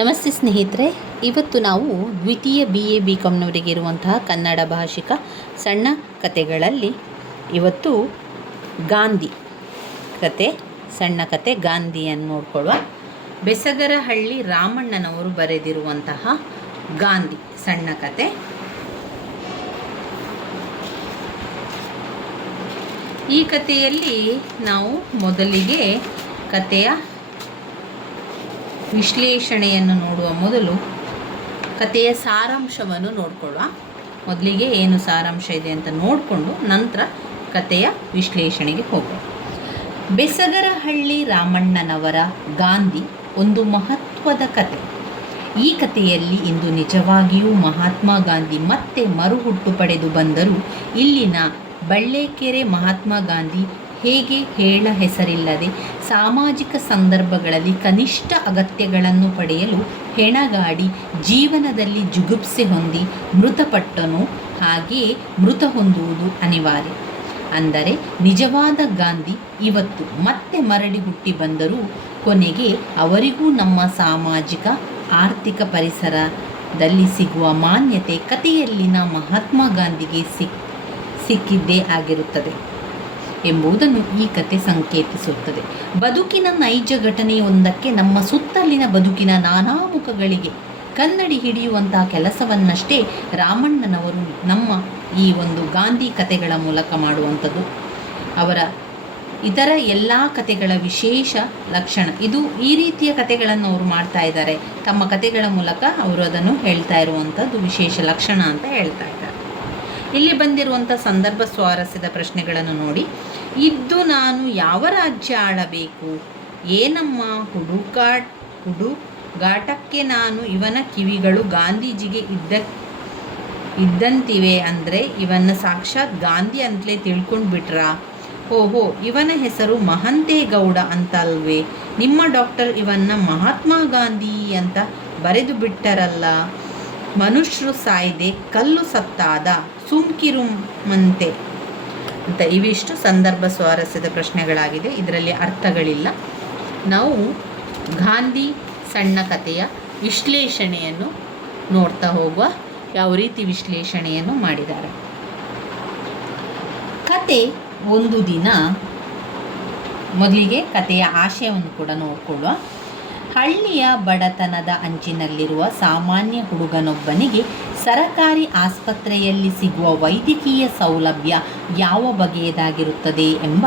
ನಮಸ್ತೆ ಸ್ನೇಹಿತರೆ, ಇವತ್ತು ನಾವು ದ್ವಿತೀಯ ಬಿ ಎ ಬಿ ಕಾಮ್ನವರಿಗೆ ಇರುವಂತಹ ಕನ್ನಡ ಭಾಷಿಕ ಸಣ್ಣ ಕತೆಗಳಲ್ಲಿ ಇವತ್ತು ಗಾಂಧಿ ಕತೆ, ಸಣ್ಣ ಕತೆ ಗಾಂಧಿಯನ್ನು ನೋಡ್ಕೊಳ್ಳುವ ಬೆಸಗರಹಳ್ಳಿ ರಾಮಣ್ಣನವರು ಬರೆದಿರುವಂತಹ ಗಾಂಧಿ ಸಣ್ಣ ಕತೆ. ಈ ಕಥೆಯಲ್ಲಿ ನಾವು ಮೊದಲಿಗೆ ಕಥೆಯ ವಿಶ್ಲೇಷಣೆಯನ್ನು ನೋಡುವ ಮೊದಲು ಕಥೆಯ ಸಾರಾಂಶವನ್ನು ನೋಡಿಕೊಳ್ಳುವ. ಮೊದಲಿಗೆ ಏನು ಸಾರಾಂಶ ಇದೆ ಅಂತ ನೋಡಿಕೊಂಡು ನಂತರ ಕಥೆಯ ವಿಶ್ಲೇಷಣೆಗೆ ಹೋಗೋಣ. ಬೆಸಗರಹಳ್ಳಿ ರಾಮಣ್ಣನವರ ಗಾಂಧಿ ಒಂದು ಮಹತ್ವದ ಕತೆ. ಈ ಕಥೆಯಲ್ಲಿ ಇಂದು ನಿಜವಾಗಿಯೂ ಮಹಾತ್ಮ ಗಾಂಧಿ ಮತ್ತೆ ಮರುಹುಟ್ಟು ಪಡೆದು ಬಂದರೂ ಇಲ್ಲಿನ ಬಳ್ಳೆಕೆರೆ ಮಹಾತ್ಮ ಗಾಂಧಿ ಹೇಗೆ ಹೇಳ ಹೆಸರಿಲ್ಲದೆ ಸಾಮಾಜಿಕ ಸಂದರ್ಭಗಳಲ್ಲಿ ಕನಿಷ್ಠ ಅಗತ್ಯಗಳನ್ನು ಪಡೆಯಲು ಹೆಣಗಾಡಿ ಜೀವನದಲ್ಲಿ ಜುಗುಪ್ಸೆ ಹೊಂದಿ ಮೃತಪಟ್ಟನು ಹಾಗೆಯೇ ಮೃತ ಹೊಂದುವುದು ಅನಿವಾರ್ಯ. ಅಂದರೆ ನಿಜವಾದ ಗಾಂಧಿ ಇವತ್ತು ಮತ್ತೆ ಮರಳಿ ಹುಟ್ಟಿ ಬಂದರೂ ಕೊನೆಗೆ ಅವರಿಗೂ ನಮ್ಮ ಸಾಮಾಜಿಕ, ಆರ್ಥಿಕ ಪರಿಸರದಲ್ಲಿ ಸಿಗುವ ಮಾನ್ಯತೆ ಕಥೆಯಲ್ಲಿನ ಮಹಾತ್ಮ ಗಾಂಧಿಗೆ ಸಿಕ್, ಸಿಕ್ಕಿದ್ದೇ ಆಗಿರುತ್ತದೆ. ಎಂಬುದನ್ನು ಈ ಕತೆ ಸಂಕೇತಿಸುತ್ತದೆ. ಬದುಕಿನ ನೈಜ ಘಟನೆಯೊಂದಕ್ಕೆ ನಮ್ಮ ಸುತ್ತಲಿನ ಬದುಕಿನ ನಾನಾ ಮುಖಗಳಿಗೆ ಕನ್ನಡಿ ಹಿಡಿಯುವಂತಹ ಕೆಲಸವನ್ನಷ್ಟೇ ರಾಮಣ್ಣನವರು ನಮ್ಮ ಈ ಒಂದು ಗಾಂಧಿ ಕತೆಗಳ ಮೂಲಕ ಮಾಡುವಂಥದ್ದು. ಅವರ ಇತರ ಎಲ್ಲ ಕತೆಗಳ ವಿಶೇಷ ಲಕ್ಷಣ. ಇದು ಈ ರೀತಿಯ ಕತೆಗಳನ್ನು ಅವರು ಮಾಡ್ತಾ ಇದ್ದಾರೆ. ತಮ್ಮ ಕತೆಗಳ ಮೂಲಕ ಅವರು ಅದನ್ನು ಹೇಳ್ತಾ ಇರುವಂಥದ್ದು ವಿಶೇಷ ಲಕ್ಷಣ ಅಂತ ಹೇಳ್ತಾ ಇದ್ದಾರೆ. ಇಲ್ಲಿ ಬಂದಿರುವಂಥ ಸಂದರ್ಭ ಸ್ವಾರಸ್ಯದ ಪ್ರಶ್ನೆಗಳನ್ನು ನೋಡಿ. ಇದ್ದು ನಾನು ಯಾವ ರಾಜ್ಯ ಆಳಬೇಕು? ಏನಮ್ಮ ಹುಡುಕಾಟ್, ಹುಡುಗಾಟಕ್ಕೆ ನಾನು ಇವನ ಕಿವಿಗಳು ಗಾಂಧೀಜಿಗೆ ಇದ್ದ, ಇದ್ದಂತಿವೆ ಅಂದರೆ ಇವನ್ನ ಸಾಕ್ಷಾತ್ ಗಾಂಧಿ ಅಂತಲೇ ತಿಳ್ಕೊಂಡು ಬಿಟ್ರಾ ಓಹೋ, ಇವನ ಹೆಸರು ಮಹಂತೇಗೌಡ ಅಂತಲ್ವೇ? ನಿಮ್ಮ ಡಾಕ್ಟರ್ ಇವನ್ನ ಮಹಾತ್ಮ ಗಾಂಧಿ ಅಂತ ಬರೆದು ಬಿಟ್ಟರಲ್ಲ? ಮನುಷ್ಯರು ಸಾಯ್ದೆ ಕಲ್ಲು ಸತ್ತಾದ, ಸುಮ್ಕಿರುಮಂತೆ. ಅಂತ ಇವಿಷ್ಟು ಸಂದರ್ಭ ಸ್ವಾರಸ್ಯದ ಪ್ರಶ್ನೆಗಳಾಗಿದೆ. ಇದರಲ್ಲಿ ಅರ್ಥಗಳಿಲ್ಲ. ನಾವು ಗಾಂಧಿ ಸಣ್ಣ ಕಥೆಯ ವಿಶ್ಲೇಷಣೆಯನ್ನು ನೋಡ್ತಾ ಹೋಗುವ ಯಾವ ರೀತಿ ವಿಶ್ಲೇಷಣೆಯನ್ನು ಮಾಡಿದ್ದಾರೆ. ಕತೆ ಒಂದು ದಿನ ಮೊದಲಿಗೆ ಕಥೆಯ ಆಶಯವನ್ನು ಕೂಡ ನೋಡಿಕೊಳ್ಳುವ. ಹಳ್ಳಿಯ ಬಡತನದ ಅಂಚಿನಲ್ಲಿರುವ ಸಾಮಾನ್ಯ ಹುಡುಗನೊಬ್ಬನಿಗೆ ಸರಕಾರಿ ಆಸ್ಪತ್ರೆಯಲ್ಲಿ ಸಿಗುವ ವೈದ್ಯಕೀಯ ಸೌಲಭ್ಯ ಯಾವ ಬಗೆಯದಾಗಿರುತ್ತದೆ ಎಂಬ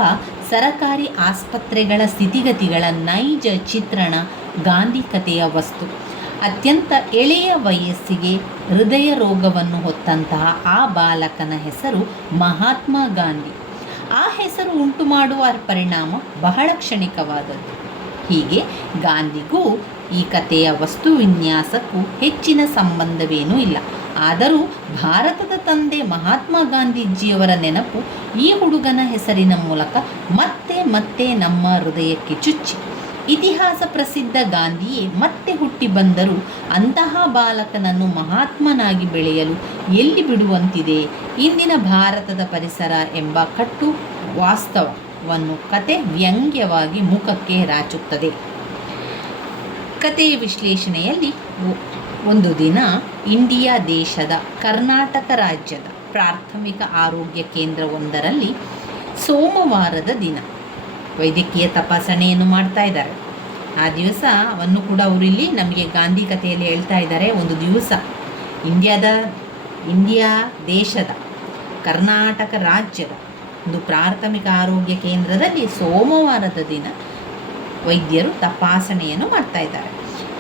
ಸರಕಾರಿ ಆಸ್ಪತ್ರೆಗಳ ಸ್ಥಿತಿಗತಿಗಳ ನೈಜ ಚಿತ್ರಣ ಗಾಂಧಿ ಕಥೆಯ ವಸ್ತು. ಅತ್ಯಂತ ಎಳೆಯ ವಯಸ್ಸಿಗೆ ಹೃದಯ ರೋಗವನ್ನು ಹೊತ್ತಂತಹ ಆ ಬಾಲಕನ ಹೆಸರು ಮಹಾತ್ಮ ಗಾಂಧಿ. ಆ ಹೆಸರು ಉಂಟು ಮಾಡುವ ಪರಿಣಾಮ ಬಹಳ ಕ್ಷಣಿಕವಾದದ್ದು. ಹೀಗೆ ಗಾಂಧಿಗೂ ಈ ಕಥೆಯ ವಸ್ತು ವಿನ್ಯಾಸಕ್ಕೂ ಹೆಚ್ಚಿನ ಸಂಬಂಧವೇನೂ ಇಲ್ಲ. ಆದರೂ ಭಾರತದ ತಂದೆ ಮಹಾತ್ಮ ಗಾಂಧೀಜಿಯವರ ನೆನಪು ಈ ಹುಡುಗನ ಹೆಸರಿನ ಮೂಲಕ ಮತ್ತೆ ಮತ್ತೆ ನಮ್ಮ ಹೃದಯಕ್ಕೆ ಚುಚ್ಚಿ. ಇತಿಹಾಸ ಪ್ರಸಿದ್ಧ ಗಾಂಧಿಯೇ ಮತ್ತೆ ಹುಟ್ಟಿ ಬಂದರೂ ಅಂತಹ ಬಾಲಕನನ್ನು ಮಹಾತ್ಮನಾಗಿ ಬೆಳೆಯಲು ಎಲ್ಲಿ ಬಿಡುವಂತಿದೆ? ಇಂದಿನ ಭಾರತದ ಪರಿಸರ ಎಂಬ ಕಟ್ಟು ವಾಸ್ತವವನ್ನು ಕತೆ ವ್ಯಂಗ್ಯವಾಗಿ ಮುಖಕ್ಕೆ ರಾಚುತ್ತದೆ. ಕಥೆಯ ವಿಶ್ಲೇಷಣೆಯಲ್ಲಿ ಒಂದು ದಿನ ಇಂಡಿಯಾ ದೇಶದ ಕರ್ನಾಟಕ ರಾಜ್ಯದ ಪ್ರಾಥಮಿಕ ಆರೋಗ್ಯ ಕೇಂದ್ರವೊಂದರಲ್ಲಿ ಸೋಮವಾರದ ದಿನ. ವೈದ್ಯಕೀಯ ತಪಾಸಣೆಯನ್ನು ಮಾಡ್ತಾ ಇದ್ದಾರೆ. ಆ ದಿವಸ ಅವನ್ನು ಕೂಡ ಅವರಿಲ್ಲಿ ನಮಗೆ ಗಾಂಧಿ ಕಥೆಯಲ್ಲಿ ಹೇಳ್ತಾ ಇದ್ದಾರೆ. ಒಂದು ದಿವಸ ಇಂಡಿಯಾದ, ಇಂಡಿಯಾ ದೇಶದ, ಕರ್ನಾಟಕ ರಾಜ್ಯದ ಒಂದು ಪ್ರಾಥಮಿಕ ಆರೋಗ್ಯ ಕೇಂದ್ರದಲ್ಲಿ ಸೋಮವಾರದ ದಿನ ವೈದ್ಯರು ತಪಾಸಣೆಯನ್ನು ಮಾಡ್ತಾ ಇದ್ದಾರೆ.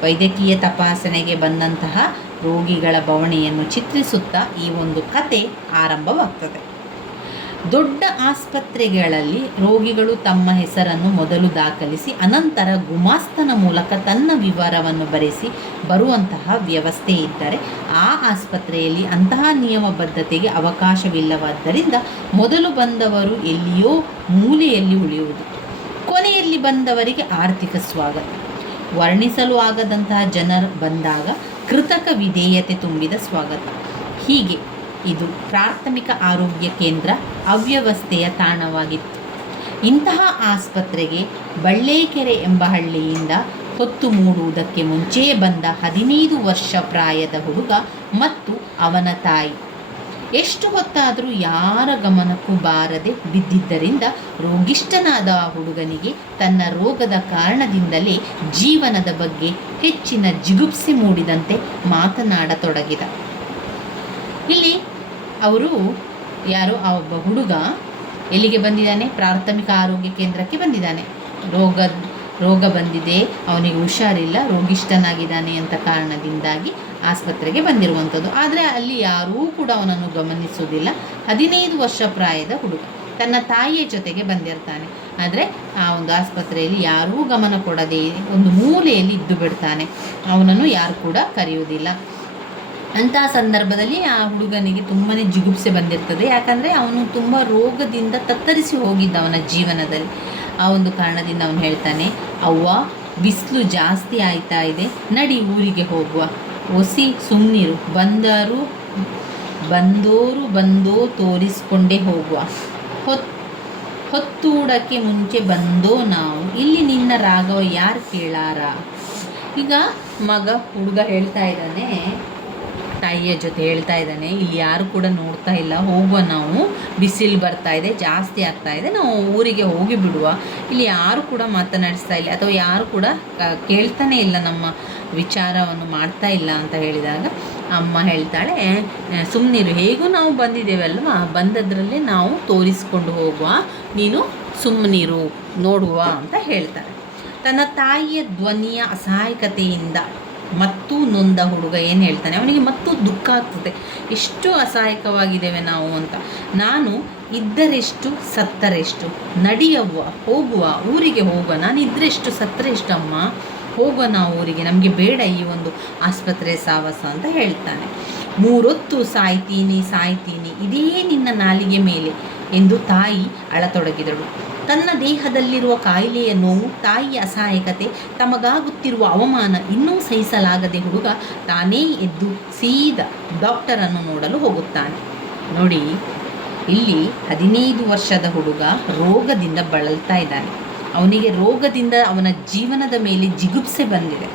ವೈದ್ಯಕೀಯ ತಪಾಸಣೆಗೆ ಬಂದಂತಹ ರೋಗಿಗಳ ಬವಣೆಯನ್ನು ಚಿತ್ರಿಸುತ್ತಾ ಈ ಒಂದು ಕತೆ ಆರಂಭವಾಗ್ತದೆ. ದೊಡ್ಡ ಆಸ್ಪತ್ರೆಗಳಲ್ಲಿ ರೋಗಿಗಳು ತಮ್ಮ ಹೆಸರನ್ನು ಮೊದಲು ದಾಖಲಿಸಿ ಅನಂತರ ಗುಮಾಸ್ತನ ಮೂಲಕ ತನ್ನ ವಿವರವನ್ನು ಬರೆಸಿ ಬರುವಂತಹ ವ್ಯವಸ್ಥೆ ಇದ್ದರೆ ಆ ಆಸ್ಪತ್ರೆಯಲ್ಲಿ ಅಂತಹ ನಿಯಮಬದ್ಧತೆಗೆ ಅವಕಾಶವಿಲ್ಲವಾದ್ದರಿಂದ ಮೊದಲು ಬಂದವರು ಎಲ್ಲಿಯೋ ಮೂಲೆಯಲ್ಲಿ ಉಳಿಯುವುದು. ಕೊನೆಯಲ್ಲಿ ಬಂದವರಿಗೆ ಆರ್ಥಿಕ ಸ್ವಾಗತ. ವರ್ಣಿಸಲು ಆಗದಂತಹ ಜನರು ಬಂದಾಗ ಕೃತಕ ವಿಧೇಯತೆ ತುಂಬಿದ ಸ್ವಾಗತ. ಹೀಗೆ ಇದು ಪ್ರಾಥಮಿಕ ಆರೋಗ್ಯ ಕೇಂದ್ರ ಅವ್ಯವಸ್ಥೆಯ ತಾಣವಾಗಿತ್ತು. ಇಂತಹ ಆಸ್ಪತ್ರೆಗೆ ಬಳ್ಳೇಕೆರೆ ಎಂಬ ಹಳ್ಳಿಯಿಂದ ಹೊತ್ತು ಮೂಡುವುದಕ್ಕೆ ಮುಂಚೆಯೇ ಬಂದ ಹದಿನೈದು ವರ್ಷ ಪ್ರಾಯದ ಹುಡುಗ ಮತ್ತು ಅವನ ತಾಯಿ. ಎಷ್ಟು ಹೊತ್ತಾದರೂ ಯಾರ ಗಮನಕ್ಕೂ ಬಾರದೆ ಬಿದ್ದಿದ್ದರಿಂದ ರೋಗಿಷ್ಠನಾದ ಆ ಹುಡುಗನಿಗೆ ತನ್ನ ರೋಗದ ಕಾರಣದಿಂದಲೇ ಜೀವನದ ಬಗ್ಗೆ ಹೆಚ್ಚಿನ ಜಿಗುಪ್ಸೆ ಮೂಡಿದಂತೆ ಮಾತನಾಡತೊಡಗಿದ. ಇಲ್ಲಿ ಅವರು ಯಾರು ಆ ಒಬ್ಬ ಹುಡುಗ ಎಲ್ಲಿಗೆ ಬಂದಿದ್ದಾನೆ? ಪ್ರಾಥಮಿಕ ಆರೋಗ್ಯ ಕೇಂದ್ರಕ್ಕೆ ಬಂದಿದ್ದಾನೆ. ರೋಗ ರೋಗ ಬಂದಿದೆ, ಅವನಿಗೆ ಹುಷಾರಿಲ್ಲ, ರೋಗಿಷ್ಠನಾಗಿದ್ದಾನೆ ಅಂತ ಕಾರಣದಿಂದಾಗಿ ಆಸ್ಪತ್ರೆಗೆ ಬಂದಿರುವಂಥದ್ದು. ಆದರೆ ಅಲ್ಲಿ ಯಾರೂ ಕೂಡ ಅವನನ್ನು ಗಮನಿಸುವುದಿಲ್ಲ. ಹದಿನೈದು ವರ್ಷ ಪ್ರಾಯದ ಹುಡುಗ. ತನ್ನ ತಾಯಿಯ ಜೊತೆಗೆ ಬಂದಿರ್ತಾನೆ. ಆದರೆ ಆ ಒಂದು ಆಸ್ಪತ್ರೆಯಲ್ಲಿ ಯಾರೂ ಗಮನ ಕೊಡದೆ ಒಂದು ಮೂಲೆಯಲ್ಲಿ ಇದ್ದು ಬಿಡ್ತಾನೆ. ಅವನನ್ನು ಯಾರು ಕೂಡ ಕರೆಯುವುದಿಲ್ಲ. ಅಂತಹ ಸಂದರ್ಭದಲ್ಲಿ ಆ ಹುಡುಗನಿಗೆ ತುಂಬಾ ಜಿಗುಪ್ಸೆ ಬಂದಿರ್ತದೆ. ಯಾಕಂದರೆ ಅವನು ತುಂಬ ರೋಗದಿಂದ ತತ್ತರಿಸಿ ಹೋಗಿದ್ದ ಅವನ ಜೀವನದಲ್ಲಿ. ಆ ಒಂದು ಕಾರಣದಿಂದ ಅವನು ಹೇಳ್ತಾನೆ, ಅವ್ವ, ಬಿಸಿಲು ಜಾಸ್ತಿ ಆಯ್ತಾ ಇದೆ. ನಡಿ ಊರಿಗೆ ಹೋಗುವ. ಒಸಿ ಸುಮ್ಮನಿರು ಬಂದರು, ಬಂದೋರು ಬಂದೋ ತೋರಿಸ್ಕೊಂಡೇ ಹೋಗುವ. ಹೊತ್, ಹೊತ್ತೂಡಕ್ಕೆ ಮುಂಚೆ ಬಂದೋ ನಾವು. ಇಲ್ಲಿ ನಿನ್ನ ರಾಘವ ಯಾರು ಕೇಳಾರ? ಈಗ ಮಗ ಹುಡುಗ ಹೇಳ್ತಾ ಇದ್ದಾನೆ ತಾಯಿಯ ಜೊತೆ ಹೇಳ್ತಾ ಇದ್ದಾನೆ. ಇಲ್ಲಿ ಯಾರು ಕೂಡ ನೋಡ್ತಾ ಇಲ್ಲ. ಹೋಗುವ ನಾವು. ಬಿಸಿಲು ಬರ್ತಾ ಇದೆ, ಜಾಸ್ತಿ ಆಗ್ತಾ ಇದೆ. ನಾವು ಊರಿಗೆ ಹೋಗಿ ಬಿಡುವ. ಇಲ್ಲಿ ಯಾರು ಕೂಡ ಮಾತನಾಡಿಸ್ತಾ ಇಲ್ಲ. ಅಥವಾ ಯಾರು ಕೂಡ ಕೇಳ್ತಾನೆ ಇಲ್ಲ ನಮ್ಮ ವಿಚಾರವನ್ನು ಮಾಡ್ತಾ ಇಲ್ಲ ಅಂತ ಹೇಳಿದಾಗ ಅಮ್ಮ ಹೇಳ್ತಾಳೆ ಸುಮ್ಮನಿರು ಹೇಗೂ ನಾವು ಬಂದಿದ್ದೇವಲ್ವಾ ಬಂದದ್ರಲ್ಲೇ ನಾವು ತೋರಿಸ್ಕೊಂಡು ಹೋಗುವ. ನೀನು ಸುಮ್ಮನಿರು ನೋಡುವ, ಅಂತ ಹೇಳ್ತಾಳೆ. ತನ್ನ ತಾಯಿಯ ಧ್ವನಿಯ ಅಸಹಾಯಕತೆಯಿಂದ ಮತ್ತು ನೊಂದ ಹುಡುಗ ಏನು ಹೇಳ್ತಾನೆ? ಅವನಿಗೆ ಮತ್ತು ದುಃಖ ಆಗ್ತದೆ. ಎಷ್ಟು ಅಸಹಾಯಕವಾಗಿದ್ದೇವೆ ನಾವು ಅಂತ. ನಾನು ಇದ್ದರೆಷ್ಟು ಸತ್ತರೆಷ್ಟು. ನಡಿಯವ್ವ, ಹೋಗುವ, ಊರಿಗೆ ಹೋಗುವ. ನಾನು ಇದ್ದರೆಷ್ಟು ಸತ್ತರೆಷ್ಟಮ್ಮ ಹೋಗುವ ನಾವು ಊರಿಗೆ? ನಮಗೆ ಬೇಡ ಈ ಒಂದು ಆಸ್ಪತ್ರೆ ಸಾವಸ ಅಂತ ಹೇಳ್ತಾನೆ. ಮೂರೊತ್ತು ಸಾಯ್ತೀನಿ ಸಾಯ್ತೀನಿ, ಇದೇ ನಿನ್ನ ನಾಲಿಗೆ ಮೇಲೆ ಎಂದು ತಾಯಿ ಅಳತೊಡಗಿದಳು. ತನ್ನ ದೇಹದಲ್ಲಿರುವ ಕಾಯಿಲೆಯ ನೋವು, ತಾಯಿಯ ಅಸಹಾಯಕತೆ, ತಮಗಾಗುತ್ತಿರುವ ಅವಮಾನ ಇನ್ನೂ ಸಹಿಸಲಾಗದೆ ಹುಡುಗ ತಾನೇ ಎದ್ದು ಸೀದ ಡಾಕ್ಟರನ್ನು ನೋಡಲು ಹೋಗುತ್ತಾನೆ. ನೋಡಿ, ಇಲ್ಲಿ ಹದಿನೈದು ವರ್ಷದ ಹುಡುಗ ರೋಗದಿಂದ ಬಳಲ್ತಾ ಇದ್ದಾನೆ. ಅವನಿಗೆ ರೋಗದಿಂದ ಅವನ ಜೀವನದ ಮೇಲೆ ಜಿಗುಪ್ಸೆ ಬಂದಿದೆ.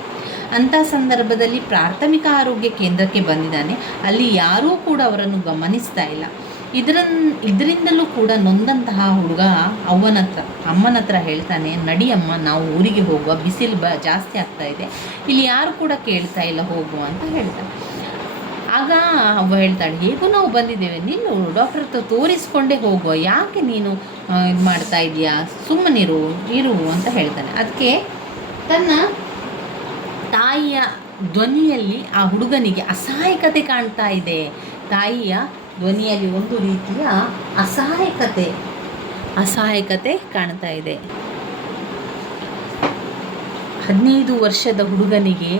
ಅಂಥ ಸಂದರ್ಭದಲ್ಲಿ ಪ್ರಾಥಮಿಕ ಆರೋಗ್ಯ ಕೇಂದ್ರಕ್ಕೆ ಬಂದಿದ್ದಾನೆ. ಅಲ್ಲಿ ಯಾರೂ ಕೂಡ ಅವರನ್ನು ಗಮನಿಸ್ತಾ ಇಲ್ಲ. ಇದರನ್, ಇದರಿಂದಲೂ ಕೂಡ ನೊಂದಂತಹ ಹುಡುಗ ಅವ್ವನ ಹತ್ರ ಅಮ್ಮನ ಹತ್ರ ಹೇಳ್ತಾನೆ ನಡಿಯಮ್ಮ ನಾವು ಊರಿಗೆ ಹೋಗುವ, ಬಿಸಿಲು ಬ, ಜಾಸ್ತಿ ಆಗ್ತಾ ಇದೆ. ಇಲ್ಲಿ ಯಾರು ಕೂಡ ಕೇಳ್ತಾ ಇಲ್ಲ ಹೋಗುವ ಅಂತ ಹೇಳ್ತಾನೆ. ಆಗ ಅವ್ವ ಹೇಳ್ತಾಳೆ ಹೇಗೂ ನಾವು ಬಂದಿದ್ದೇವೆ ನೀನು ಡಾಕ್ಟರ್ ಹತ್ರ ತೋರಿಸ್ಕೊಂಡೇ ಹೋಗುವ, ಯಾಕೆ ನೀನು ಇದು ಮಾಡ್ತಾ ಇದೆಯಾ ಸುಮ್ಮನಿರು ಇರು ಅಂತ ಹೇಳ್ತಾನೆ. ಅದಕ್ಕೆ ತನ್ನ ತಾಯಿಯ ಧ್ವನಿಯಲ್ಲಿ ಆ ಹುಡುಗನಿಗೆ ಅಸಹಾಯಕತೆ ಕಾಣ್ತಾ ಇದೆ. ತಾಯಿಯ ಧ್ವನಿಯಲ್ಲಿ ಒಂದು ರೀತಿಯ ಅಸಹಾಯಕತೆ ಅಸಹಾಯಕತೆ ಕಾಣ್ತಾ ಇದೆ. ಹದಿನೈದು ವರ್ಷದ ಹುಡುಗನಿಗೆ